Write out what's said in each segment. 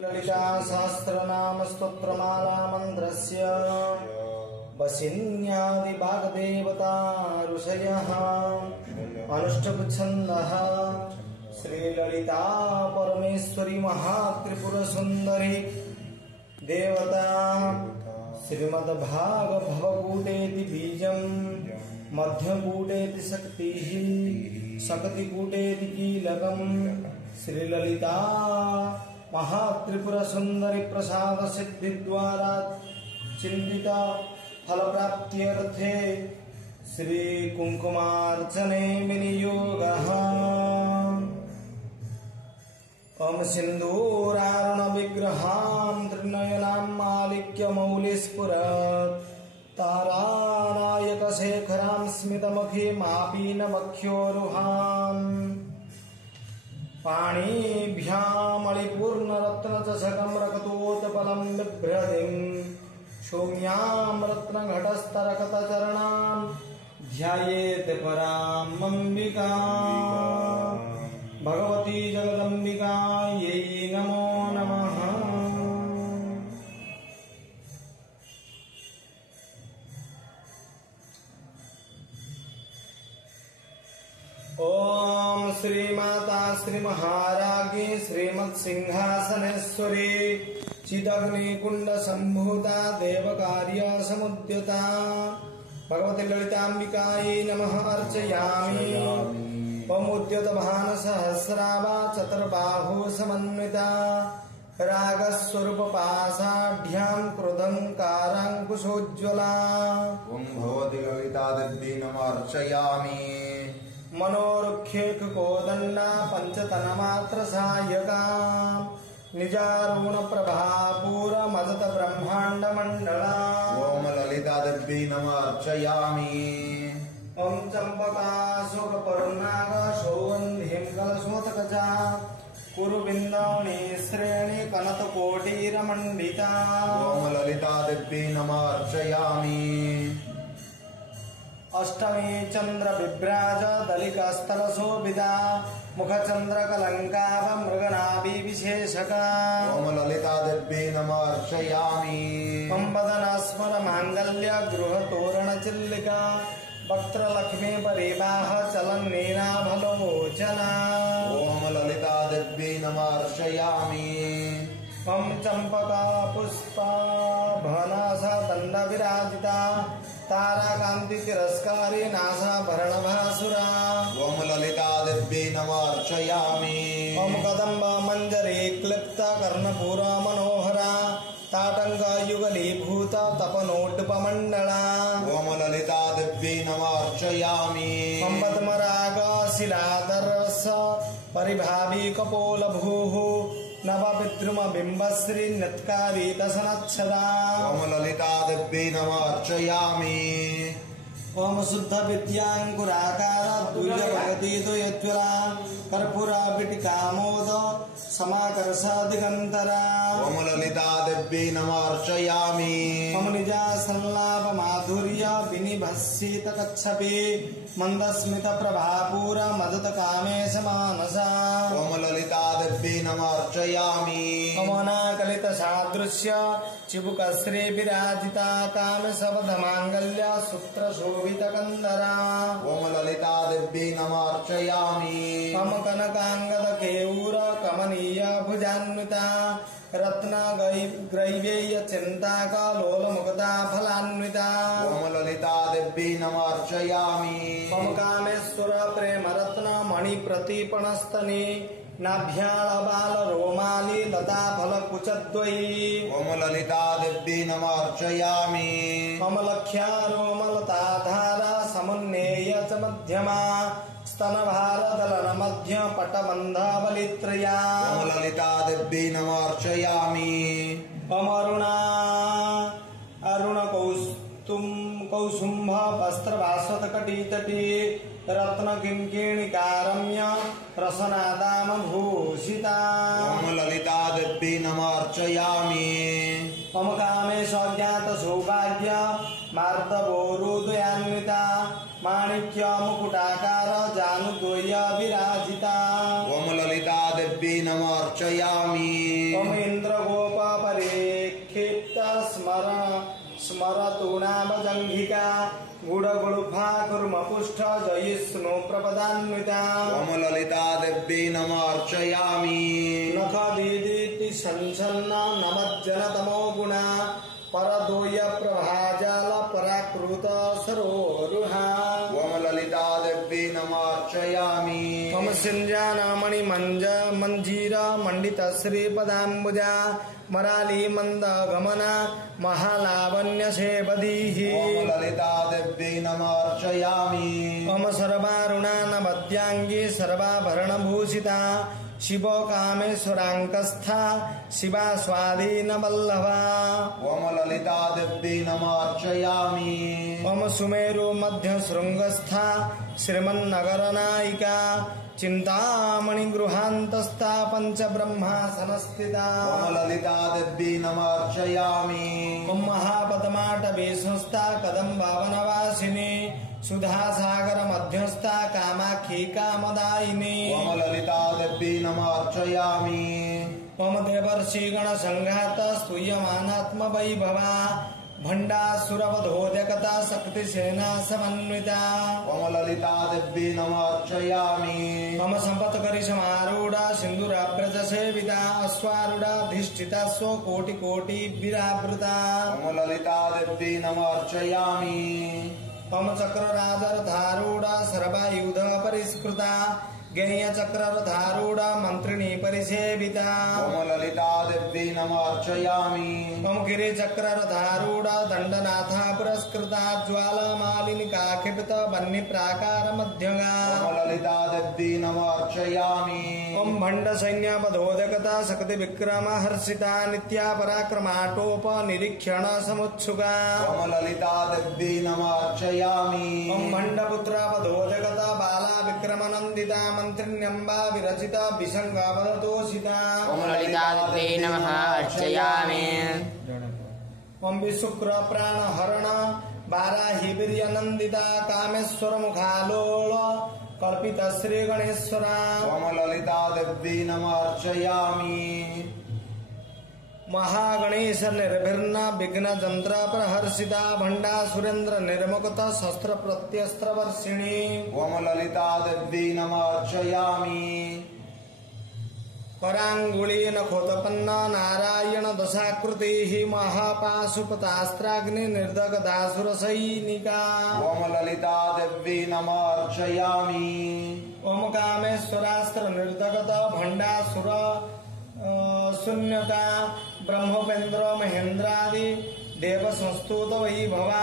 ललिता सहस्रनाम स्तोत्रमाला मन्त्रस्य वसिन्यादि वाग्देवता ऋषयः अनुष्टुप्छन्दः श्री ललिता परमेश्वरी महात्रिपुर सुंदरी देवता श्रीमद्भागवतभवकूटेति बीजं मध्यकूटेति शक्तिः शक्तिकूटेति कीलकं श्री ललिता महात्रिपुर सुंदरी प्रसाद सिद्धि द्वारा चिंतित फल प्राप्त्यर्थे श्री कुंकुमार्चने विनियोगः। ओम सिंदूरारुण विग्रहां त्रिनयनां मालिक्य मौलिस्फुरत् तारानायक शेखरां स्मितमुखी मापीन वक्षोरुहाम् पाणिभ्यामणिपूर्णरत्नचषकं रक्तोत्पलं बिभ्रतिं सौम्यां रत्नघटस्थरकतचरणां ध्यायेत् परां अम्बिकां भगवती जगदम्बिकायै नमो नमः। ओम श्री माता श्री महाराज्ञी श्रीमत्सिंहासनेश्वरी चिदग्नि कुंड संभूता देवकार्य समुद्यता भगवती ललितांबिकायै नमः अर्चयामि। ओम उद्यत भान सहस्रावा चतुर्बाहु समन्विता रागस्वरूप पाषाढ्यां क्रोधंकारांकुशोज्ज्वला ओम भगवती ललिता देवी नमः अर्चयामि। मनोरुख्येक कोदंडा पंचतनमात्र सहायका निजारुण प्रभापूर मदत ब्रह्मांड मंडला ओम ललिता देवी नमः अर्चयामि। ओम चंपका शोक परुनाग शोवन्धिं कलशोतकजा कुरुबिंदावनी श्रेणी कनत कोटीरमंडिता ओम ललिता देवी नमः अर्चयामि। अष्टमी चंद्र विभ्राज दलिकास्थल शोभिता मुखचंद्र कलंकाभ मृगनाभि विशेषका ओम ललिता देवी नमः अर्चयामि। ओम वदनास्मर मांगल्य गृह तोरण चिल्लिका वक्त्र लक्ष्मी परिवाह चलन नीनाभलोचना ओम ललिता देवी नमः अर्चयामि। ओम चंपका पुष्पा भनासा दंड विराजिता तारा कांति तिरस्कारी नासा भरण भासुरा ओम ललिता देवी नमः अर्चयामि। ओम कदंब मंजरी क्लिप्त कर्णपूर मनोहरा ताटंग युगलीभूत तपनोड्डपमंडला ओम ललिता देवी नमः अर्चयामि। ओम पद्मराग शिलादरस परिभावी कपोल भूः नवविद्रुम बिंबश्री नत्कारी दशनच्छदा ओम ललिता देवी नमः अर्चयामि। ओम शुद्ध विद्यांकुराकार तुल्य भगति द्वयज्वला कर्पूरा पिटिकामोद समाकर्ष दिगंतरा ओम ललिता देवी नमः अर्चयामि। ओम निजा संलाप माधुर्य विनिभस्सित कच्छपि मंदस्मित प्रभापूर मदत कामेश मानसा ओम ललिता देवी नमः अर्चयामि। ओम अनाकलित सादृश्य चिबुक श्री विराजिता काम शब्द मांगल्य सूत्र शोभित कंदरा ओम ललिता देवी नमः अर्चयामि। ओम कनकांगद केयूर कमनीय भुजान्विता रत्न ग्रैवेय चिंताक लोल मुक्ता फलान्विता ओम ललिता देवी नमः अर्चयामि। ओम कामेश्वर प्रेम रत्न मणि प्रतीपणस्तनी नाभ्याल बाल रोमाली लता फल कुचद्वयी ओम ललिता देवी नमः अर्चयामि। ओम लक्ष्या रोमलताधारा समुन्नेय च मध्यमा स्तनभार दलन मध्य पटबंधावलित्रया ओम ललिता देवी नमः अर्चयामि। ओम अरुण कौसुम्भ वस्त्र भास्वत कटितटी रत्न किंकिणिकारम्य रसनादाम भूषिता ओम ललिता देवी नमः अर्चयामि। ओम कामेश अज्ञात सौभाग्य मार्दवोरुदयान्विता माणिक्य मुकुटाकार जानुद्वय विराजिता ओम ललिता देवी नमः अर्चयामि। ओम इंद्र स्मरतूणामजङ्घिका गुडगुळुफा कुर्मपुष्ठ जयिष्णु प्रपदान्विता ओम ललिता देवी नमर्चयामि नखदीदिति संसन्न नमज्जनतमो गुणा परदोय प्रभाजाल पराकृत सरोरुहा ओम ललिता देवी नमर्चयामि मम सिञ्जानामणि मंजीर मंडित श्रीपदाम्बुजा मराली मंद गमना महालावण्य सेवधीः ओम ललिता देवी नमर्चयामि मम सर्वारुणा नवद्यांगी सर्वाभरणभूषिता शिव कामेश्वरांकस्था शिवा स्वाधीन वल्लभा ओम ललिता देवी नमर्चयामि मम सुमेरु मध्य शृंगस्था श्रीमन्नगर नायिका चिंतामणि गृहांतस्था पंच ब्रह्मासनस्थिता ओम ललिता देवी नमर्चयामि मम महापद्माटवी संस्था कदम्बावनवासिनी सुधा सागर मध्यस्था कामाक्षी कामदायिनी ओम ललिता देवी नमर्चयामि मम देवर्षिगण संघात स्तूयमानात्म वैभवा भंडासुरवधोदकता शक्ति सेना समन्विता ओम ललिता देवी नमर्चयामि मम संपत्करी समारूढ़ा सिंदूराभ्रज सेविता अश्वारूढ़ाधिष्ठिता स्व कोटि कोटि विरावृता ओम ललिता देवी नमर्चयामि मम चक्रराजरथारूढ़ा सर्वायुध परिष्कृता ज्ञेय चक्ररथारूढ़ा मंत्रिणी परिसेविता ओम ललिता देवी नमर्चयामि मम गिरि चक्ररथारूढ़ा दंडनाथा पुरस्कृता ज्वाला मालिनी काक्षिप्त वन्य प्राकार मध्यगा ओम ललिता देवी नमर्चयामि ओम भंड सैन्य वधोदकता शक्ति विक्रम हर्षिता नित्या पराक्रमाटोप निरीक्षण समुत्सुका ओम ललिता देवी नमर्चयामि ओम भंड पुत्र वधोदकता बाला विक्रम नंदिता मंत्रिण्यंबा विरचिता विसंगावतोषिता ओम ललिता देवी नमः अर्चयामि ओम विशुक्र प्राण हरण बाराही वीर्य नंदिता कामेश्वर मुखालोल कल्पित श्री गणेश्वरा ओम ललिता देवी नमर्चयामि महागणेश निर्भिन्न विघ्न जंत्र प्रहर्षिता भंडा सुरेंद्र निर्मुक्त शस्त्र प्रत्यस्त्र वर्षिणी ओम ललिता देवी नमर्चयामि परांगुली नखोतपन्न नारायण दशाकृति महापाशुपतास्त्राग्नि निर्दग दासुर सैनिका ओम ललिता देवी नमर्चयामि ओम कामेश्वरास्त्र निर्दगत भंडासुर शून्यता ब्रह्मोपेन्द्र महेन्द्रादि देव संस्तुत वैभवा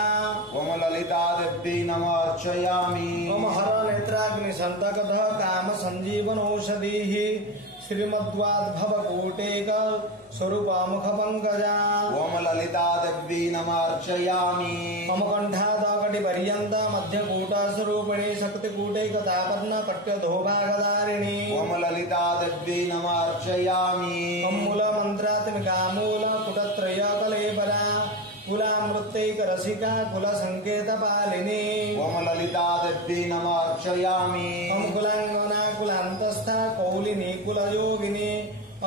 ओम ललिता देवी नमर्चयामि ओम हर नेत्राग्नि संतगत काम संजीवन औषधि श्रीमद्वाद्भव कोटेक स्वरूप मुख पंकजा ओम ललिता देवी नमर्चयामि मम कंठादकटि पर्यंत मध्यकूट स्वरूपिणी शक्तिकूटैक तापन्न कट्य धोभागधारिणी ओम ललिता देवी नमर्चयामि मूल मंत्रात्मिका मूल कुटत्रय कलेबरा कुलामृत्यैक रसिका कुल संकेत पालिनी ओम ललिता देवी नमर्चयामि कुलांगना कुलांतस्था कौलिनी कुलयोगिनी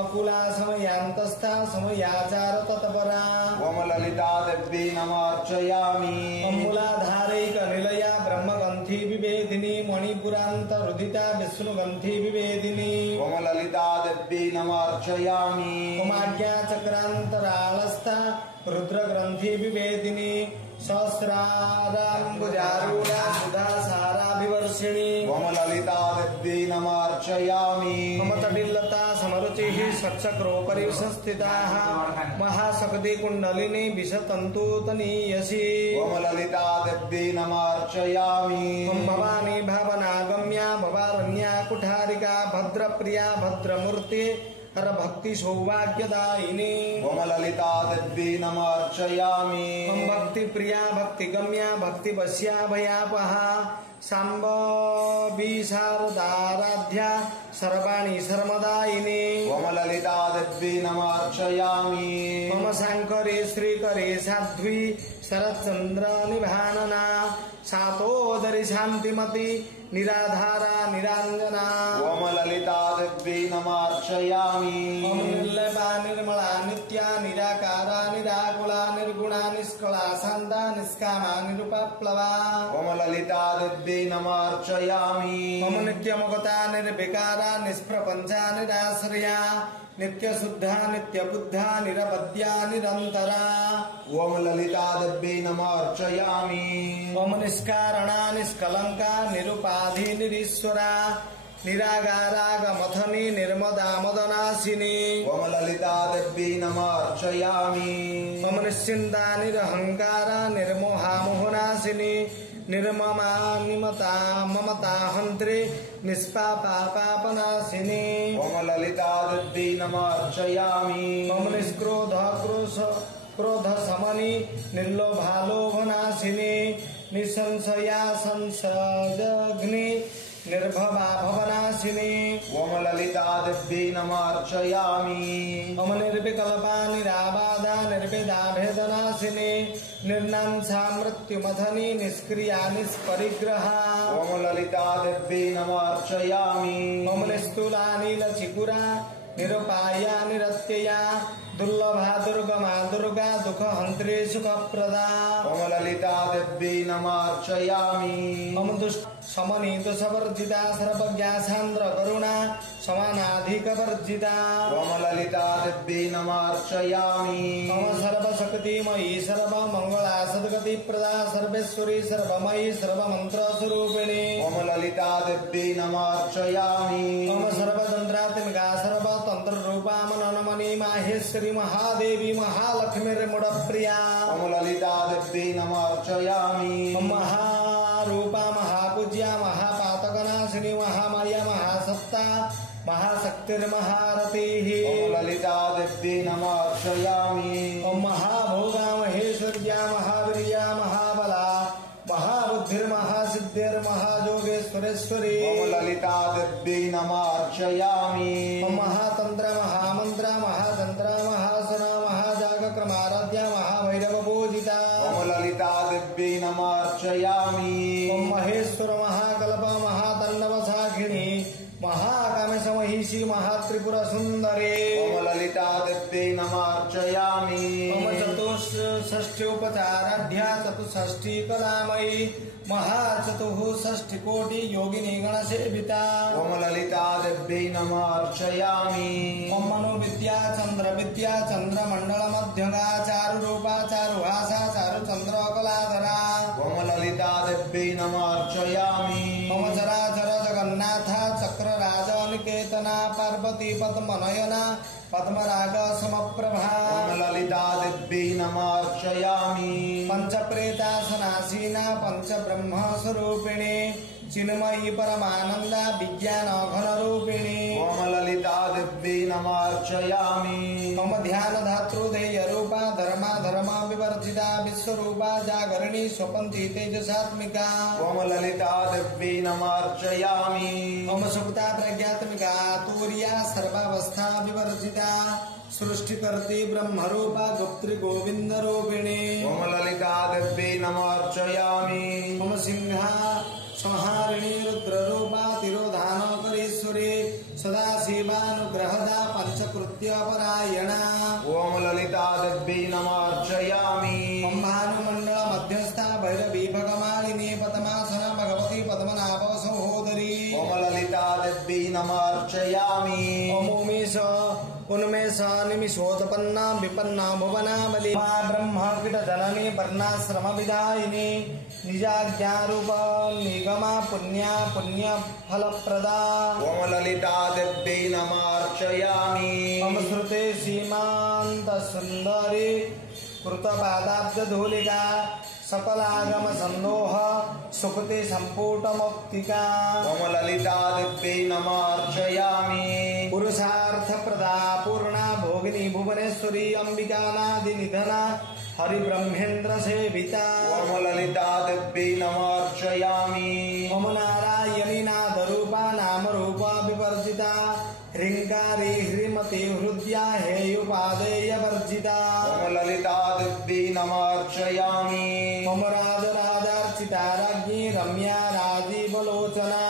अकुला समयांतस्था समयाचार तत्परा ओम ललिता देवी नमर्चयामि मूलाधारैक निलया ब्रह्मगंथी विवेदिनी मणिपुरांत रुदिता विष्णुगंथी विवेदिनी ओम ललिता देवी नमर्चयामि उमाज्ञा चक्रांतरालस्था रुद्र ग्रंथि विवेदिनी सहस्राराम्बुजारूढ़ा सुधा साराभिवर्षिणी ओम ललिता देवी नमर्चयामि मम तटिल्लता समरुचिः षट्चक्रोपरि संस्थिताः महाशक्ति कुंडलिनी विषतन्तुतनीयसी ओम ललिता देवी नमर्चयामि ओम भवानी भावनागम्या भवारण्या कुठारिका भद्रप्रिया भद्रमूर्ति हर भक्ति सौभाग्यदायिनी ओम ललिता देवी नमर्चयामि ओम भक्ति प्रिया भक्ति गम्या भक्ति वश्या भयापहा शाम्भवी शारदाराध्या सर्वाणि शर्मदायिनी ओम ललिता देवी नमर्चयामि मम शांकरे श्रीकरे साध्वी शरच्चंद्र निभानना सातोदरी शांतिमती निराधारा निरांजना ओम ललिता दिव्यै नमार्चयामि ओम निर्लेपा निर्मला नित्या निराकारा निराकुला निर्गुणा निष्कला शांता निष्कामा निरुपप्लवा ओम ललिता दिव्यै नमार्चयामि ओम नित्यमुक्ता निर्विकारा निष्प्रपंचा निराश्रया नित्य शुद्धा नित्य बुद्धा निरवध्या निरंतरा ओम ललिता दिव्यै नमार्चयामि ओम निष्कारणा निष्कलंका निरुपाधि निरीश्वरा निरागारागमथनी निर्मदा मदनाशिनी ओम ललिता दिव्यै नमार्चयामि ओम निश्चिन्ता निरहंकारा निर्मोहा मोहनाशिनी निर्ममा निमता ममता हंत्रे निष्पापा पापनाशिनी ओम ललिता दिव्यै नमार्चयामि ओम निष्क्रोध क्रोध समनी निर्लोभालोभनाशिनी निसंशया संसदग्नि निर्भवा भवनाशिनी ओम ललिता दिव्यै नमार्चयामि ओम निर्विकल्पा निराबाधा निर्वेदा भेदनाशिनी निर्नांसा मृत्युमथनी निष्क्रिया निष्परिग्रहा ओम ललिता दिव्यै नमार्चयामि ओम निस्तूला नीलचिकुरा निरुपाया निरत्यया दुर्लभा दुर्गमा दुर्गा दुख हंत्रे सुखप्रदा ओम ललिता दिव्यै नमार्चयामि ओम दुष्ट समनी दोषवर्जिता सर्वज्ञा सान्द्र करुणा समानाधिक वर्जिता ओम ललिता दिव्यै नमार्चयामि ओम सर्वशक्तिमयी सर्वमंगला सद्गति प्रदा सर्वेश्वरी सर्वमयी सर्वमंत्र स्वरूपिणी ओम ललिता दिव्यै नमार्चयामि ओम सर्वतंत्रात्मिका सर्वतंत्र रूपा मनोन्मनी माहेश्वरी महादेवी महालक्ष्मीर्मुडप्रिया ओम ललिता दिव्यै नमार्चयामि ओम महारूपा महापूज्या महापातकनाशिनी महामाया महासत्ता महाशक्तिर्महारतिः ओम ललिता दिव्यै नमार्चयामि ओम महाभोगा महेश्वर्या महावीर्या महाबला महाबुद्धिर्महासिद्धिर्महायोगेश्वरेश्वरी ओम ललिता दिव्यै नमार्चयामि ओम महातंत्र महामंत्र महातंत्र महासना महाजागक्रमाराध्या महाभैरव पूजिता ओम ललिता दिव्यै नमार्चयामि ओम महेश्वर महाकल्प महातन्नव साखिणी महाकामेशमहिषी महात्रिपुर सुंदरे ओम ललिता दिव्यै नमार्चयामि ओम चतुष्षष्ट्योपचाराढ्या चतुष्षष्ठी कलामयी महाचतुःषष्ठी कोटि योगिनी गणसेविता ओम ललिता दिव्यै नमार्चयामि ओम मनोविद्या चंद्र विद्या चंद्रमंडल मध्यगा चारु रूपा चारु भाषा चारु चंद्र कलाधरा ओम ललिता दिव्यै नमार्चयामि ओम चराचर जगन्नाथ चक्र राज निकेतना पार्वती पद्मनयना पद्मराग समप्रभा ओम ललिता दिव्यै नमार्चयामि पंचप्रेतासनासीना पंच ब्रह्म स्वरूपिणी चिन्मयी परमानंदा विज्ञान घन रूपिणी ओम ललिता दिव्यै नमार्चयामि ओम ध्यान धातृदेय रूपा धर्मा धर्मा विवर्जिता विश्वरूपा जागरणी स्वपंची तेजसात्मिका ओम ललिता दिव्यै नमार्चयामि ओम सुप्ता प्रज्ञात्मिका तूर्या सर्वावस्था विवर्जिता सृष्टिकर्त्री ब्रह्मरूपा गुप्त्री गोविंद रूपिणी ओम ललिता दिव्यै नमार्चयामि ओम सिंहा संहारिणी रुद्ररूपा तिरोधानकरेश्वरी सदाशिवानुग्रहदा पंचकृत्य परायणा ओम ललिता दिव्यै नमार्चयामि ओम भानुमंडल मध्यस्था भैरवी भगमालिनी पद्मासना भगवती पद्मनाभ सहोदरी ओम ललिता दिव्यै नमार्चयामि ओम उमेश उन्मेष निमिषोत्पन्ना विपन्ना भुवना बलि ब्रह्म कीट जननी वर्णाश्रम विदायिनी निजाज्ञारूप निगमा पुण्या पुण्य फलप्रदा ओम ललिता दिव्यै नमार्चयामि ओम श्रुते सीमांत सुंदरी कृतपादाब्ज धूलिका सकलागम संदोह सुकृति संपुट मुक्तिका ओम ललिता दिव्यै नमार्चयामि पुरुषार्थ प्रदा पूर्णा भोगिनी भुवनेश्वरी अंबिका नादि निधना हरि ब्रह्मेन्द्र सेविता ओम ललिता दिव्यै नमार्चयामि ओम नारायणी नाद रूपा नाम रूपा विवर्जिता ह्रींकारी ह्रीमती हृद्या हेयुपादेय वर्जिता ओम ललिता दिव्यै नमार्चयामि ओम राजराजार्चिता राज्ञ रम्या राजीवलोचना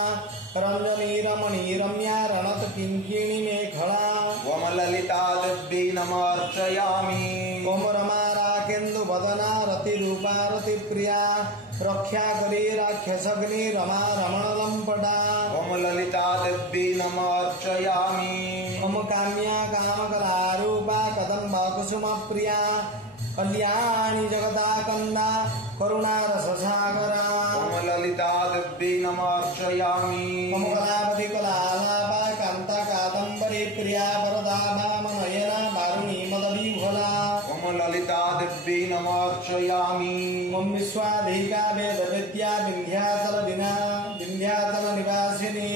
रंजनी रमणी रम्या रणत किंकिणी मेखला ओम ललिता देवी नमर्चयामि ओम रमा राकेन्दु वदना रति रूपा रति प्रिया रक्षा करी राक्षसग्नि रमा रमण लंपटा ओम ललिता देवी नमर्चयामि ओम काम्या कामकला रूपा कदम्बा कुसुम प्रिया कल्याणी जगदा कंदा करुणा रस सागरा ओम ललिता देवी नमर्चयामि ओम कलापति कलालापा कांता कादंबरी प्रिया वरदा भामनयना वारुणी मदविह्वला ओम ललिता देवी नमर्चयामि ओम विश्वाधिका वेद विद्या विंध्याचल निवासिनी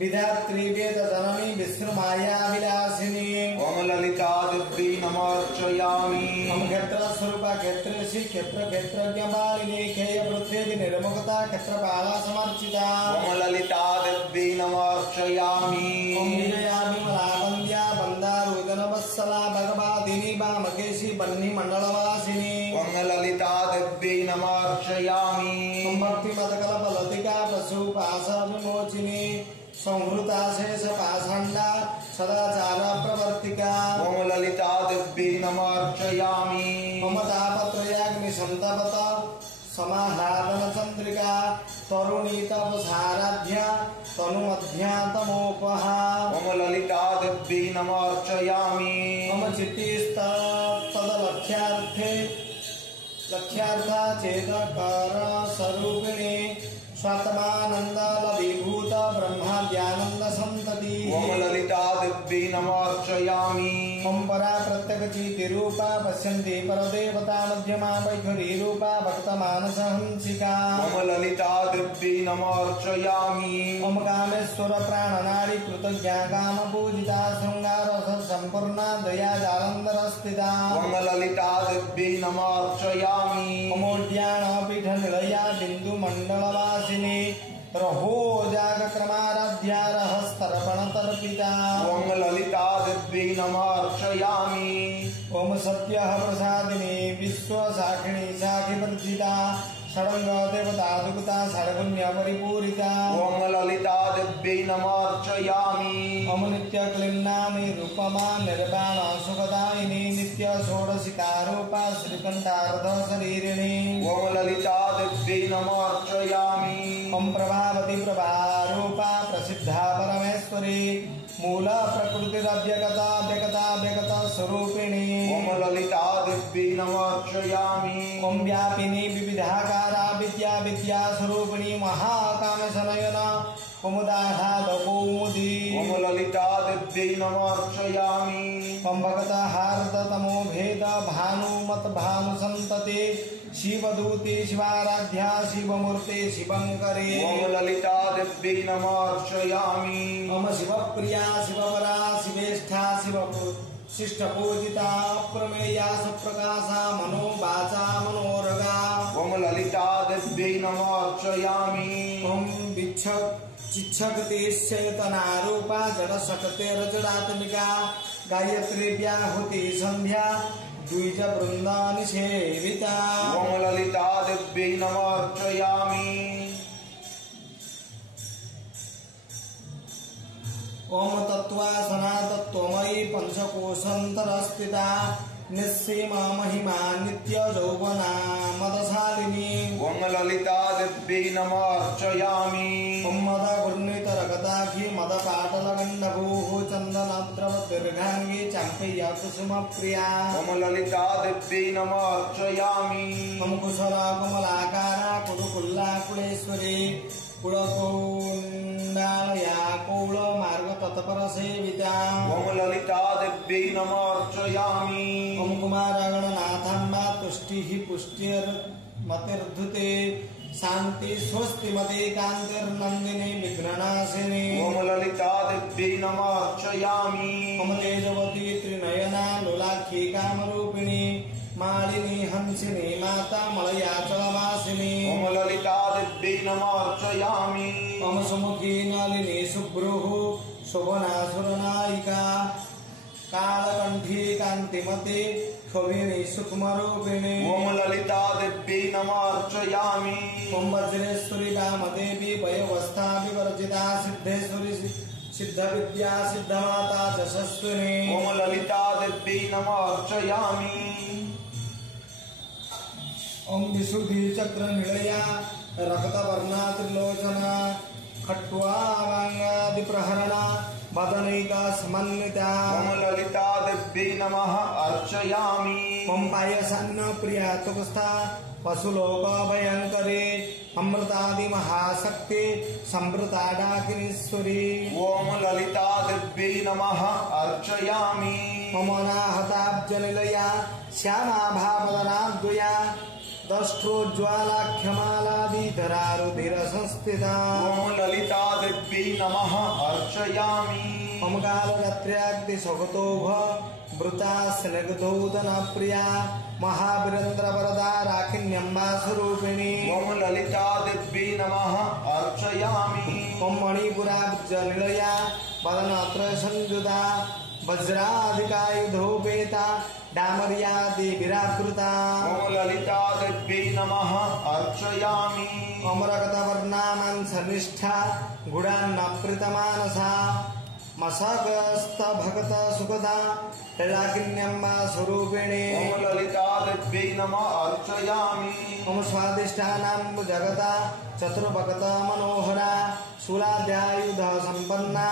विधात्री वेद जननी विष्णु माया विलासिनी ओम ललिता देवी नमर्चयामि ओम क्षेत्र स्वरूपा क्षेत्रेशी क्षेत्र क्षेत्रज्ञ बालिनी खेय पृथ्वी निर्मुखता क्षेत्रपाला समर्चिता ओम ललिता देवी नमर्चयामि ओम विजया विमला वंद्या वंदारुदन वत्सला भगवादिनी वामकेशी बन्नी मंडलवासिनी ओम ललिता देवी नमर्चयामि ओम भक्ति मदकल बलतिका पशु पाश विमोचिनी संहृता शेष पाषांडा सदाचार प्रवर्तिका ओम ललिता देवी नमर्चयामि ओम तापत्रयाग्नि संतपत समाह्लादन चंद्रिका तरुणी तपसाराध्या तनुमध्या तमोपहा ओम ललिता देवी नमर्चयामि ओम चित्तिस्तदलक्ष्यार्थे लक्ष्यार्था चेतकर स्वरूपिणी स्वात्मानंद लवीभूत ब्रह्माद्यानंद संतति ओम ललिता देवी नमर्चयामि ओम परा प्रत्यक्ष चिति रूपा पश्यन्ति परदेवता मध्यमा वैखरी रूपा भक्त मानस हंसिका ओम ललिता देवी नमर्चयामि ओम कामेश्वर प्राणनाड़ी कृतज्ञा काम पूजिता शृंगार संपूर्णा दया जालंधर स्थिता ओम ललिता देवी नमर्चयामि ओमोद्यान पीठ निलया बिंदु मंडलवासिनी रहो जाग क्रमाराध्या रहस्तर्पण तर्पिता ओम ललिता देवी नमर्चयामि ओम सत्य प्रसादिनी विश्व साखिणी साखी वर्जिता षडंग देवता दुगता षडगुण्य परिपूरिता ओम ललिता देवी नमर्चयामि ओम नित्य क्लिन्ना निरूपमा निर्वाण सुखदायिनी नित्य षोडशिका रूपा श्रीकंठार्ध शरीरिणी ओम ललिता देवी नमर्चयामि ओम प्रभावती प्रभारूपा प्रसिद्धा परमेश्वरी मूल प्रकृतिरव्यगता व्यगत स्वरूपिणी ओम ललिता देवी नमर्चयामि ओम व्यापिनी विविधाकारा विद्या स्वरूपिणी महाकामशनयना कुमुदाहाद कौमुदी ओम ललिता देवी नमर्चयामि ओम भगत हार्द तमो भेद भानुमत भानु संतति शिवदूते शिवाराध्या शिवमूर्ते शिवंकरे ओम ललिता देवी नमर्चयामि ओम शिवप्रिया शिवपरा शिवेष्ठा शिष्ट पूजिता प्रमेया सुप्रकाशा मनोवाचा मनोरगा ओम ललिता देवी नमर्चयामि ओम चिच्छक्तिश्चेतनारूपा जडशक्तिर्जडात्मिका गायत्री व्याहुति संध्या द्विज वृंदानि सेविता ओम ललिता देवी नमर्चयामि ओम तत्त्वासना तत्त्वमयी पंचकोशंतरस्थिता निस्सीमा महिमा नित्य यौवना मदशालिनी ओम ललिता देवी नमर्चयामि ओम मद गुर्णितरगताखि मद पाटलगण्डभूः चन्दनद्रव दीर्घाङ्गी चाम्पय्या कुसुम प्रिया ओम ललिता देवी नमर्चयामि ओम कुशला कमलाकारा कुरुकुल्ला कुलेश्वरी कुलकौण्डालया कौल मार्ग तत्पर सेविता ओम ललिता देवी नमर्चयामि ओम कुमारगणनाथाम्बा तुष्टिः पुष्ट्यर्मतिर्धुते शांति स्वस्ति मते कांतिर्नंदिनी विघ्ननाशिनी ओम ललिता देवी नमर्चयामि ओम तेजवती त्रिनयना लोलाक्षी कामरूपिणी मालिनी हंसिनी माता मलयाचलवासिनी ओम ललिता देवी नमर्चयामि ओम सुमुखी नलिनी शुभ्रुः शोभना सुरनायिका कालकंठी कांतिमती क्षोभिनी सूक्ष्मरूपिणी ओम ललिता देव्यै नमः अर्चयामि ओम वज्रेश्वरी वामदेवी वयोवस्था विवर्जिता सिद्धेश्वरी सिद्धविद्या सिद्धमाता यशस्विनी ओम ललिता देव्यै नमः अर्चयामि ओम विशुद्धि चक्र निलया रक्तवर्णा त्रिलोचना खट्वांगादि प्रहरणा वदनैका समन्विता ओम ललिता देव्यै नमः अर्चयामि ओम पायसन्न प्रिया तुकस्था पशुलोक भयंकरी अमृतादि महाशक्ति समृता डाकिनीश्वरी ओम ललिता देव्यै नमः अर्चयामि ओम अनाहताब्ज निलया श्यामाभावदनाद्वया दष्ट्रोज्ज्वालाख्यमालादिधरारुधिर संस्थिता ओम ललिता देव्यै नमः अर्चयामि ओम कालरात्र्याग्निशोकतोभ वृता स्निग्धोदना प्रिया महावीरेन्द्र वरदा राखिण्यम्बा स्वरूपिणी ओम ललिता देव्यै नमः अर्चयामि ओम मणिपुराब्ज निलया वदनत्रय संयुता वज्राधिकायुधोपेता डामर्यादि विराकृता ओम ललिता देव्यै नमः अर्चयामि ओम रक्तवर्णा मांसनिष्ठा गुणान्नप्रीतमानसा मशकस्त भक्त सुखदा राकिन्यम्बा स्वरूपिणी ओम ललिता देव्यै नमः अर्चयामि ओम स्वादिष्ठानां जगता चतुर्भक्त मनोहरा शूलाद्यायुध संपन्ना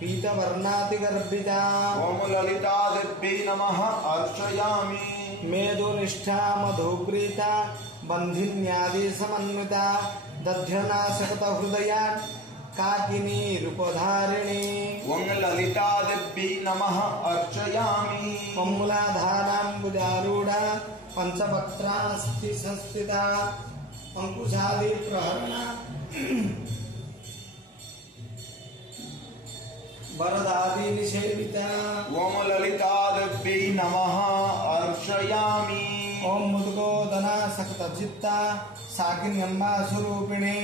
पीतवर्णातिगर्भिता ओम ललिता देव्यै नमः अर्चयामि मेदुनिष्ठा मधुप्रीता बन्धिन्यादि समन्विता दध्यनाशकत हृदया काकिनी रूपधारिणी ओम ललिता देव्यै नमः अर्चयामि ओम मूलाधाराम्बुजारूढा पंचपत्रास्ति संस्थिता अंकुशादि प्रहरणा वरदादि निषेविता ओम ललिता देव्यै नमः अर्चयामि ओम मुद्गोदना सक्तचित्ता साकिन्यम्बा स्वरूपिणी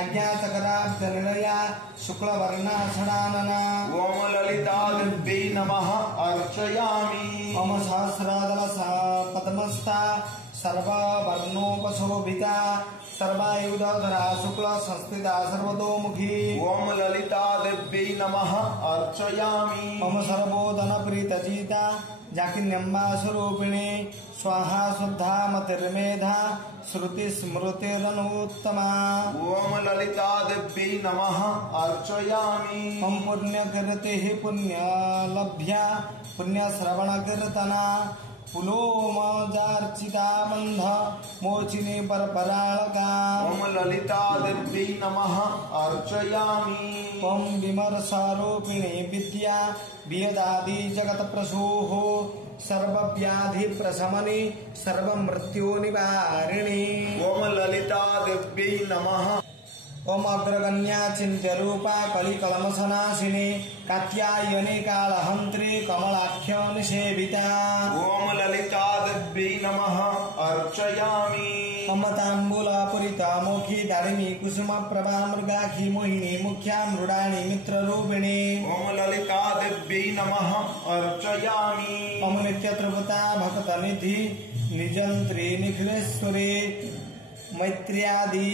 अज्ञातकराब्ज निलया शुक्लवर्णा षडानना ओम ललिता देव्यै नमः अर्चयामि ओम सहस्रादल पद्मस्था सर्ववर्णोपशोभिता सर्वायुधधरा शुक्ल संस्थिता सर्वतोमुखी ओम ललिता देव्यै नमः अर्चयामि ओम सर्वोदन प्रीतचिता जाकिन्यम्बा स्वरूपिणी स्वाहा शुद्धा मतिर्मेधा श्रुति स्मृतिरनुत्तमा ओम ललिता देव्यै नमः अर्चयामि ओम पुण्यकीर्तिः पुण्यलभ्या पुण्यश्रवणकीर्तना पुलोमजार्चिता बंध मोचिनी परपराळका ओम ललिता देव्यै नमः अर्चयामि ओम विमर्शारूपिणी विद्या वियदादि जगत प्रसूः सर्वव्याधि प्रशमनी सर्वमृत्यु निवारिणी ओम ललिता देव्यै नमः ओम अग्रगण्या चिन्त्य रूपा कलिकलमसनाशिनी कात्यायनी कालहन्त्री कमलाख्य निषेविता ओम ललिता देव्यै नमः अर्चयामि ओम ताम्बूलपुरिता मुखी दारिणी कुसुम प्रभा मृगाखी मोहिनी मुख्या मृडाणी मित्ररूपिणी ओम ललिता देव्यै नमः अर्चयामि ओम नित्यत्रिपुता भक्तनिधि निजंत्री निखिलेश्वरी मैत्र्यादि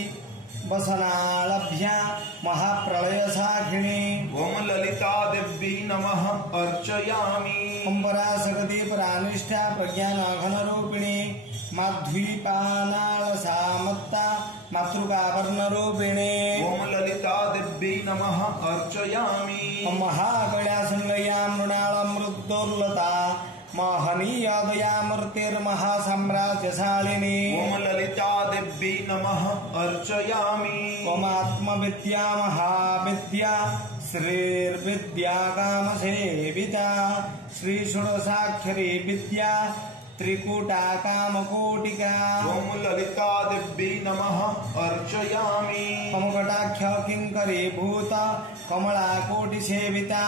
वसनालभ्या महाप्रलय साखिणी ओम ललिता देव्यै नमः अर्चयामि ओम पराशक्ति परानिष्ठा प्रज्ञान घनरूपिणी माध्वीपानालसामत्ता मातृका वर्णरूपिणी ओम ललिता देव्यै नमः अर्चयामि ओम महाकल्या संलया मृणालमृतोर्लता महनीय दयामूर्तिर्महासाम्राज्यशालिनी ओम ललिता देव्यै नमः अर्चयामि ओम आत्मविद्या महाविद्या श्रीर्विद्या कामसेविता श्रीषोडशाक्षरी विद्या त्रिकूटा कामकोटिका ओम ललिता देव्यै नमः अर्चयामि ओम कटाक्ष किंकरी भूत कमला कोटि सेविता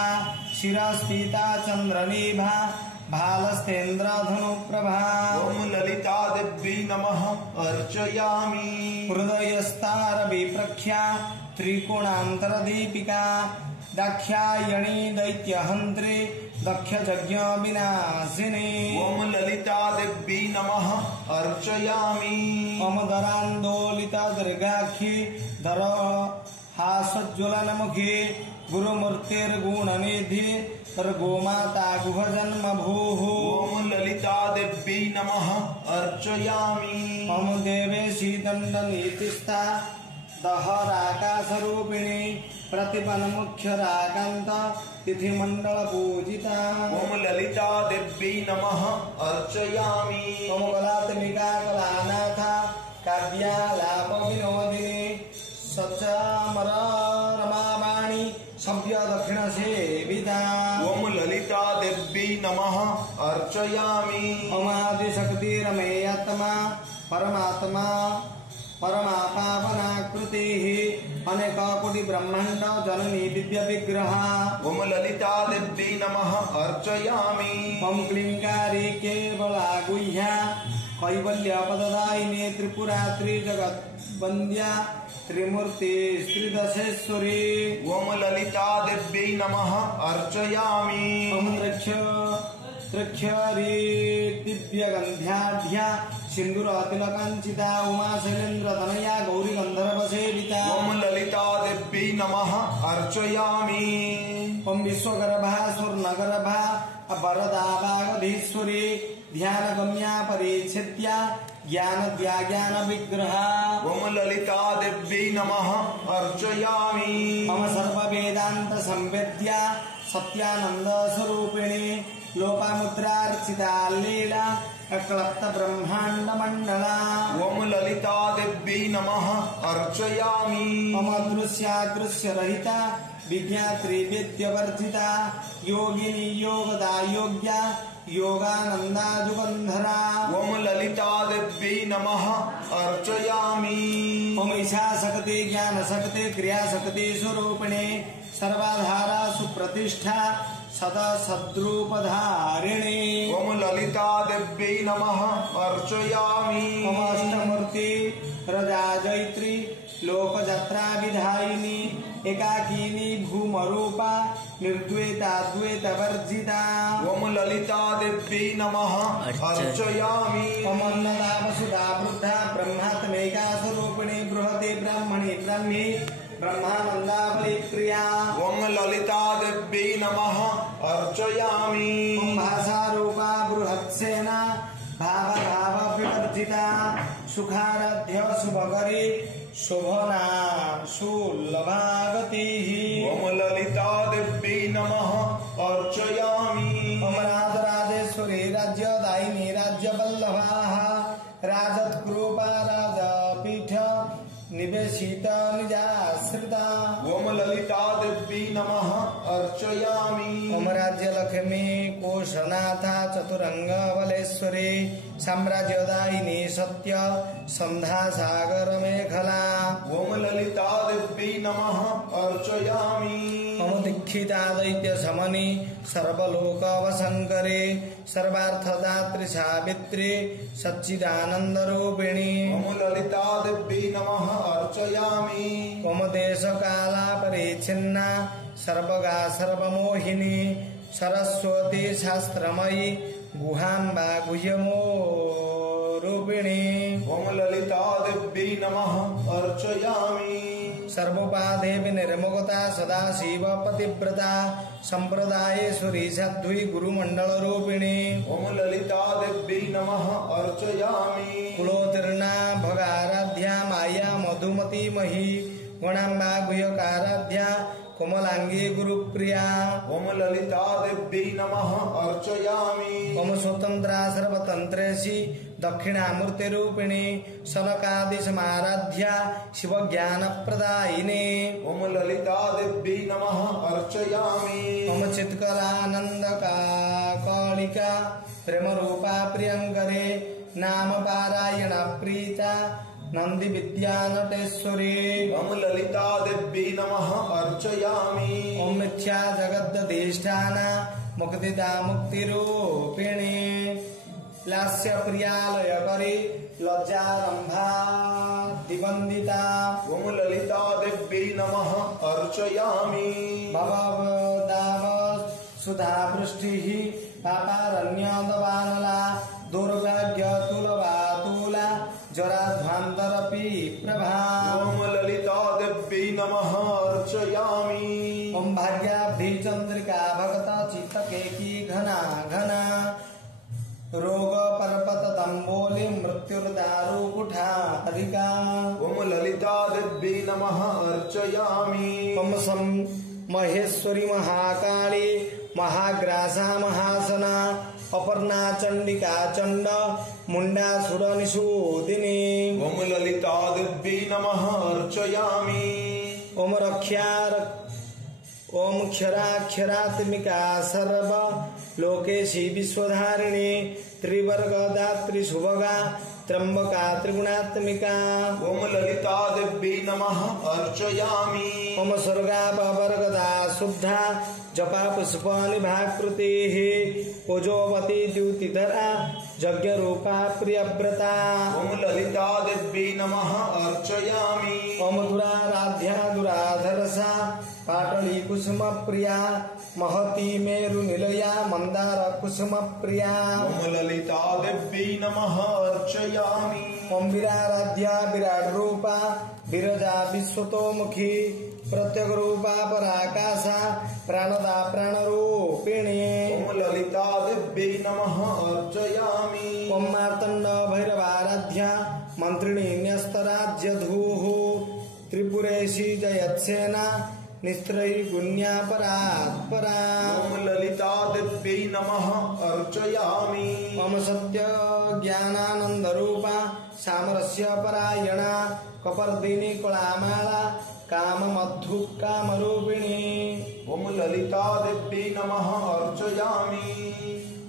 शिरस्थिता चंद्रलेभा भालस्तेन्द्रधनुप्रभा ओम ललिता देव्यै नमः अर्चयामि हृदयस्तारवि प्रख्या त्रिकोणान्तरदीपिका दाक्षायणी दैत्यहन्त्री दक्ष यज्ञ विनाशिनी ओम ललिता देवी नमः अर्चयामि ओम दरान्दोलिता दुर्गाक्षी धर हासज्ज्वलनमुखी गुरुमूर्तिर्गुणनिधि गोमाता गुहजन्म भूः ओम ललिता देवी नमः अर्चयामि ओम देवेशी दण्डनीतिस्था दहराकाशरूपिणी प्रतिपन्मुख्यराकान्त तिथिमण्डल पूजिता ओम ललिता देवी नमः अर्चयामि ओम कलात्मिका कलानाथा काव्यालाप विनोदिनी सचामर रमावाणी सभ्य दक्षिण सेविता ओम ललिता देवी नमः अर्चयामि ओम आदिशक्ति रमेयात्मा परमात्मा परमापावनाकृतिः अनेक कोटि ब्रह्मांड जननी दिव्य विग्रह ओम ललिता देवी नमः अर्चयामि ओम क्लींकारी केवला गुह्या कैवल्य पददायिनी त्रिपुरा त्रिजगत् वन्द्या त्रिमूर्ति श्रीदशेश्वरी ओम ललिता देवी नमः अर्चयामि ओम त्रिक्षरी दिव्यगन्ध्याढ्या सिंदूर तिलकांचिता उमा शैलेन्द्र तनया गौरी गंधर्व सेविता ओम ललिता देवी नमः अर्चयामि ओम विश्वगर्भा स्वर्णगर्भा वरदा वागधीश्वरी ध्यान गम्या परिच्छेद्या ज्ञान ज्ञान विग्रह ओम ललिता देवी नमः अर्चयामि मम सर्व वेदांत संवेद्या सत्यानंद स्वरूपिणी लोपामुद्रार्चिता लीला अक्लप्त ब्रह्मांड मंडला ओम ललिता देवी नमः अर्चयामि मम दृश्यादृश्य रहिता विज्ञात्री वेद्यवर्जिता योगिनी योगदा योग्या योगानंदा जुगंधरा ओम ललिता देवी नमः अर्चयामि ओम ईशा शक्ति ज्ञान शक्ति क्रिया शक्ति स्वरूपिणी सर्वाधारा सुप्रतिष्ठा सदा सद्रूपधारिणी ओम ललिता देवी नमः अर्चयामि ओम अष्टमूर्ति रजाजयित्री लोकयात्रा विधायिनी एकाकिनी भूमरूपा निर्द्वैता द्वैत वर्जिता ओम ललिता देवी नमः अर्चयामि ओम अन्नदा वसुधा वृद्धा ब्रह्मात्मिका स्वरूपिणी बृहति ब्रह्मणि ब्रह्मी ब्रह्मानंदा प्रिया ओम ललिता देवी नमः अर्चयामि ओम भाषा रूपा बृहत्सेना भाव भाव विवर्जिता सुखाराध्य शुभकरी शोभना सुलभागति ओम ललिता देवी नमः अर्चयामि ओम राजराजेश्वरी राज्यदायिनी राज्यवल्लभाः राजत्कृपा राजपीठ निवेशित निजाश्रिता ओम ललिता देवी नमः अर्चयामि ओम राज्यलक्ष्मी कोशनाथा चतुरंग बलेश्वरी साम्राज्यदायिनी सत्य संध्या सागर मेखला ओम ललिता देवी नमः अर्चयामि ओम दीक्षिता दैत्य समनी सर्वलोक वशंकरे सर्वार्थदात्री सावित्री सच्चिदानंद रूपिणी ओम ललिता देवी नमः अर्चयामि ओम देश काला परिच्छिन्ना सर्वगा सर्वमोहिनी सरस्वती शास्त्रमयी गुहाम्बा गुह्यमो रूपिणी ओम ललिता देवी नमः अर्चयामि सर्वोपाधे विनिर्मुक्ता सदा शिव पतिव्रता संप्रदायेश्वरी साध्वी गुरुमंडल रूपिणी ओम ललिता देवी नमः अर्चयामि कुलोत्तीर्णा भगाराध्या माया मधुमती मही गणाम्बा गुह्यकाराध्या कोमलांगी गुरुप्रिया ओम ललिता देवी नमः अर्चयामि ओम स्वतंत्रा सर्वतंत्रेशी दक्षिणामूर्ति रूपिणी सनकादि समाराध्या शिव ज्ञान प्रदायिनी ओम ललिता देवी नमः अर्चयामि ओम चित्कलानंद कालिका प्रेम रूपा प्रियंकरे नाम पारायण प्रीता नंदी विद्या नटेश्वरी ओम ललिता देवी नमः अर्चयामि ओम मिथ्या जगदधिष्ठाना मुक्तिदा मुक्ति रूपिणी लास्य प्रियालय करी लज्जारंभा दिवंदिता ओम ललिता देवी नमः अर्चयामि भवदाव सुधा वृष्टिः पापारण्यदवानला दुर्भाग्यतुलवातुला जराध्वान्तरपि प्रभा ओम ललिता देव्यै नमः अर्चयामि। ओम भाग्याब्धि चंद्रिका भगत चित्तकेकी घना घना रोग पर्वत तंबोली मृत्युर्दारु कुठारिका। ओम ललिता देव्यै नमः अर्चयामि। ओम सम महेश्वरी महाकाली महाग्रासा महासना अपर्णा चंडिका चंड मुंडासुर निषूदिनी। ओम ललिता देव्यै नमः अर्चयामि। ओम ओम क्षराक्षरात्मिका सर्व लोकेशी विश्वधारिणी त्रिवर्गदात्री सुभगा त्र्यंबका त्रिगुणात्मिका। ओम ललिता देव्यै नमः अर्चयामि। ओम स्वर्गापवर्गदा शुद्धा जपा पुष्प निभाकृतिः ओजोवती द्युतिधरा यज्ञ रूपा प्रियव्रता। ओम ललिता देव्यै नमः अर्चयामि। ओम दुराराध्या दुराधरसा पाटली कुसुम प्रिया महती मेरु निलया मंदार कुसुम प्रिया। ओम ललिता देव्यै नमः अर्चयामि। ओम विराराध्या विराट रूपा विरजा विश्वतोमुखी प्रत्यग रूपा पराकाशा प्राणदा प्राणरूपिणी। ओम ललिता देव्यै नमः अर्चयामि। ओम मार्तंड भैरवाराध्या मंत्रिणी न्यस्तराज्यधूः त्रिपुरेशी जयत्सेना निस्त्रयी गुण्या परात्परा। ओम ललिता देव्यै नमः अर्चयामि। ओम सत्य ज्ञानानंद रूपा सामरस्य परायणा कपर्दिनी कलामाला काम मधु कामरूपिणी। ओम ललिता देव्यै नमः अर्चयामि।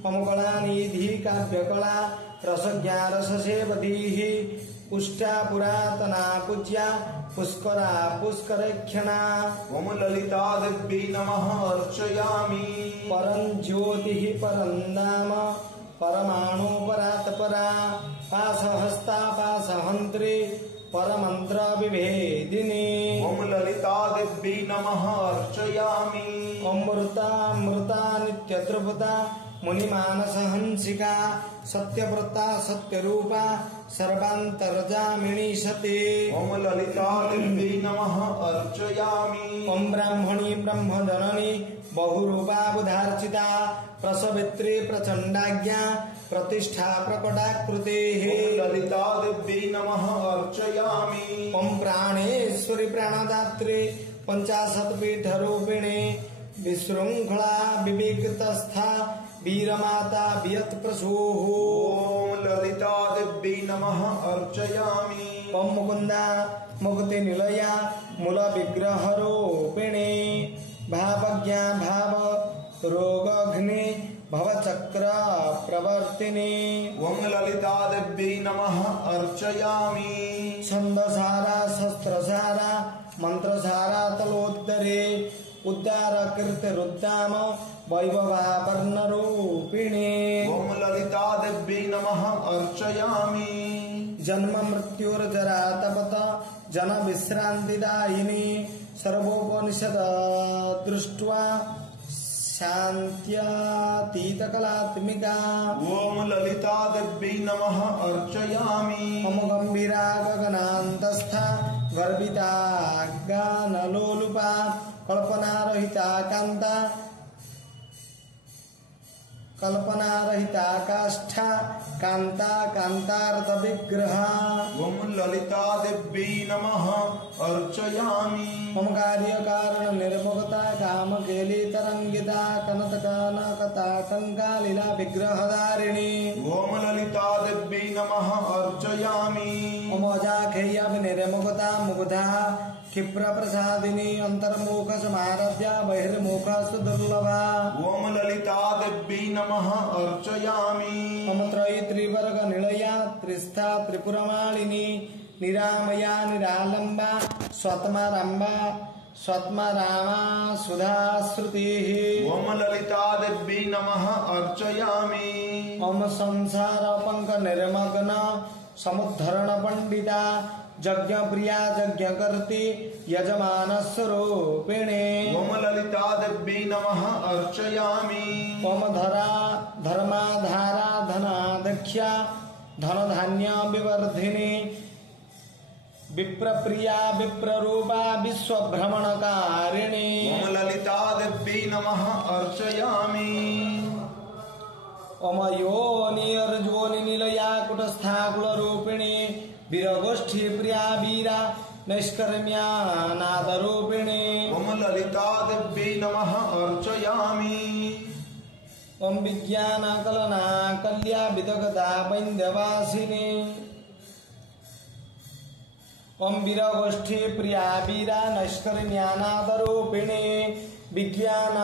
ओम कलानिधि काव्यकला रसज्ञा रससेवधीः पुष्टा पुरातना पूज्या पुष्करा पुष्करेक्षणा। ओम ललिता देव्यै नमः अर्चयामि। परं ज्योतिः परं नाम परमाणु परात्परा पाशहस्ता पाशहन्त्री परमंत्र विभेदिनी। ओम ललिता देव्यै नमः अर्चयामि। अमृता मृता नित्य त्रिपुता मुनिमानस हंसिका सत्यव्रता सत्यरूपा सर्वांतर्जामिनी सती। ओम ललिता देव्यै नमः अर्चयामि। ओम ब्राह्मणी ब्रह्मजननी बहुरूपा बुधार्चिता प्रसवित्री प्रचंडाज्ञा प्रतिष्ठा प्रकटाकृतेः। ओम ललिता देव्यै नमः अर्चयामि। ओम प्राणेश्वरी प्राणदात्री पंचाशत्पीठ रूपिणी विशृंखला विविक्तस्था वीरमाता वियत प्रसूः। ओम ललिता देव्यै नमः अर्चयामि। ओम मुकुंदा मुक्ति निलया मूल विग्रह रूपिणी भावज्ञा भाव रोगघ्नि भवचक्र प्रवर्तिनी। ओम ललिता देव्यै नमः अर्चयामि। छंदसारा शस्त्रसारा मंत्रसारा तलोत्तरे उद्दार कृत रुद्दाम वैभवापर्ण रूपिणी। ओम ललिता देव्यै नमः अर्चयामि। जन्म मृत्युर्जरा तपत जन विश्रांतिदायिनी सर्वोपनिषद दृष्ट्वा शान्त्यातीतकलात्मिका। ओम ललिता देव्यै नमः अर्चयामि। ओम गंभीरा गगनान्तस्था गर्भिता गानलोलुपा कल्पनारहिता कांता कल्पनारहिता काष्ठा कांता कांतार्थ विग्रहा। ओम ललिता देव्यै नमः अर्चयामि। ओम कार्य कारण निर्मुक्ता काम केली तरंगिता कनत कनकता कंका लीला विग्रहधारिणी। ओम ललिता देव्यै नमः अर्चयामि। ओम अजाखेय निर्मुक्ता मुग्धा क्षिप्र प्रसादिनी अंतर्मुख समाराध्या बहिर्मुख सुदुर्लभा। ओम ललिता देव्यै नमः अर्चयामि। ओम त्रयी त्रिवर्ग निलया त्रिस्था त्रिपुरमालिनी निरामया निरालंबा स्वतमारंबा स्वत्मा रामा सुधा श्रुतिः ओम ललिता देवी नमः अर्चयामि। ओम संसार पंक निर्मग्न समुद्धरण पंडिता यज्ञ प्रिया यज्ञ करती यजमान स्वरूपिणे ओम ललिता देवी नमः अर्चयामि। ओम धरा धर्माधारा धनाध्यक्षा धन धान्य विवर्धिनी विप्रप्रिया विप्ररूपा विश्वभ्रमणकारिणी ओम ललिता देवी नमः अर्चयामि। ओम योनि अर्जोनि निलया कुटस्था कुलरूपिणी वीरगोष्ठी प्रिया वीरा नैष्कर्म्या नादरूपिणी ओम ललिता देवी नमः अर्चयामि। ओम विज्ञान कलना कल्या विदगता वैन्द्यवासिनी ओम वीरगोष्ठी प्रिया वीरा नैष्कर्म्या नादरूपिणी विज्ञान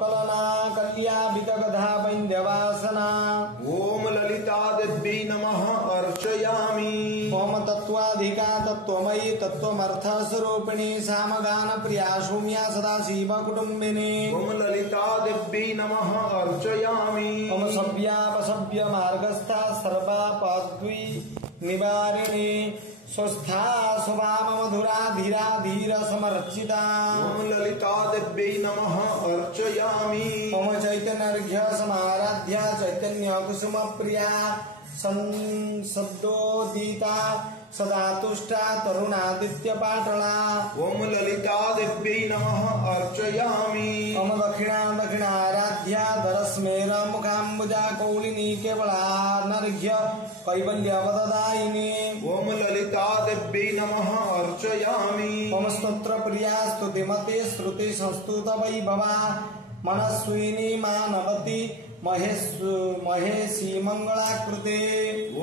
कलना कल्या विदगधा वैन्द्यवासना ओम ललिता देवी नमः अर्चयामि। ओम तत्वाधिका तत्वमयी तत्वमर्थ स्वरूपिणी सामगान प्रिया शून्या सदाशिव कुटुंबिनी ओम ललिता देवी नमः अर्चयामि। ओम सव्यापसव्य मार्गस्था सर्वापद्वी निवारिणी स्वस्था स्वभाव मधुरा धीरा धीर समर्चिता ओम ललिता देवी नमः अर्चयामि। ओम चैतन्य समाराध्या चैतन्य कुसुम प्रिया संसदोदिता सदा तुष्टा तरुणादित्य पाटला ओम ललिता देवी नमः अर्चयामि। ओम दक्षिणा दक्षिणाराध्या धरस्मेर मुखाम्बुजा कौलिनी केवला नर्घ्य कैवल्यवददायिनी ओम ललिता देवी नमः अर्चयामि। ओम स्तोत्र प्रिया स्तुतिमते श्रुति संस्तुत वैभवा मनस्विनी मानवती महेशी मंगलाकृते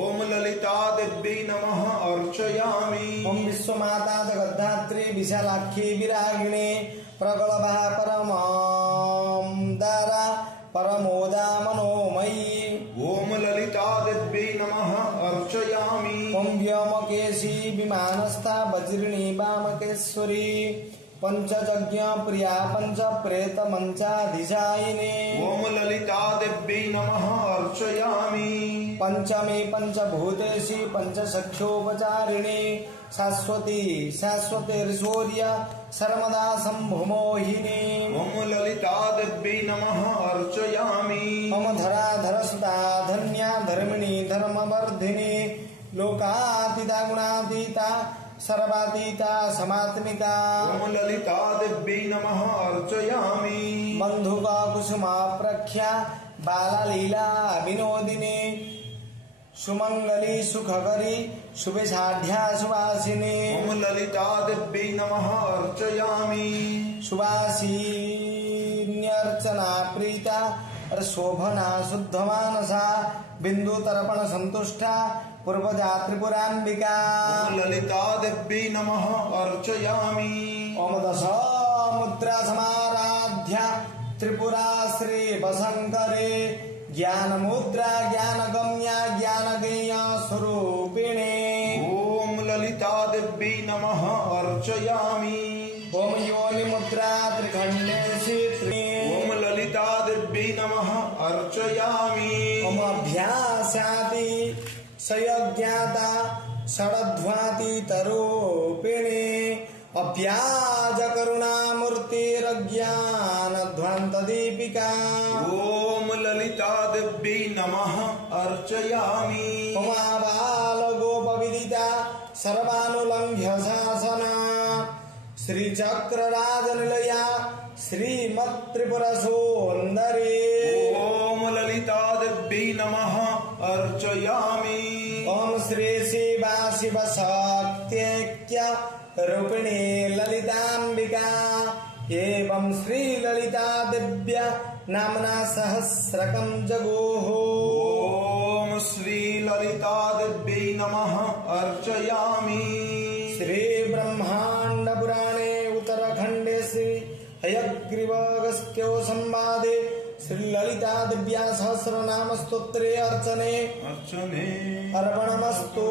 ओम ललिता देवी नमः अर्चयामि। ओम विश्वमाता जगद्धात्री विशालाक्षी विरागिणे प्रगल्भा परमादारा परमोदा मनोमयी ओम ललिता देवी नमः अर्चयामि। ओम व्योमकेशी विमानस्था वज्रिणी वामकेश्वरी पंचयज्ञ प्रिया पंच प्रेत मंचाधिशायिनी ओम ललिता देवी नमः अर्चयामि। पंचमे पंचभूतेशी पंचसख्योपचारिणी शाश्वती शाश्वतीर्शौर्य सर्वदा शंभुमोहिनी ओम ललिता देवी नमः अर्चयामि। ओम धराधर सुता धन्या धर्मिणी धर्मवर्धिनी लोकातीता गुणातीता सर्वातीता समात्मिका ओम ललिता देवी नमः अर्चयामि। बंधुका कुसुमा प्रख्या बाला लीला विनोदिनी सुमंगली सुखकरी शुभेषाढ्या सुवासिनी ओम ललिता देवी नमः अर्चयामि। सुवासिन्यर्चना प्रीता शोभना शुद्ध मानसा बिंदु तर्पण संतुष्टा पूर्वजा त्रिपुरांबिका ओम ललिता देवी नमः अर्चयामि। ओम दश मुद्रा समाराध्या त्रिपुरा श्री वशंकरे ज्ञान मुद्रा ज्ञान गम्या ज्ञान गेय स्वरूपिणे ओम ललिता देवी नमः अर्चयामि। ओम योनि मुद्रा त्रिखंडेशी ओम ललिता देवी नमः अर्चयामि। ओम अभ्यासाति सयज्ञाता षडध्वाति तरूपिणे अभ्याज करुणामूर्तिरज्ञानध्वान्त दीपिका ओम ललिता देवी नमः अर्चयामि। उमाबाल गोपविदिता सर्वानुलंघ्य शासना श्रीचक्रराज निलया श्रीमत्त्रिपुर सुंदरी ओम ललिता देवी नमः अर्चयामि। ओम श्री शिवा शिव शक्त्यैक्य रूपिणी ललितांबिका एवं श्री ललिता दिव्य नामना सहस्रकं जगोः। ओम श्री ललिता देवी नमः अर्चयामि। श्री ब्रह्मांड पुराणे उत्तरखंडे श्री हयग्रीवगस्त्यो संवादे श्री ललिता दिव्या सहस्रनाम स्तोत्रे अर्चने अर्पणमस्तु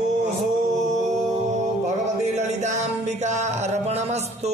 भगवती ललितांबिका अर्पणमस्तु।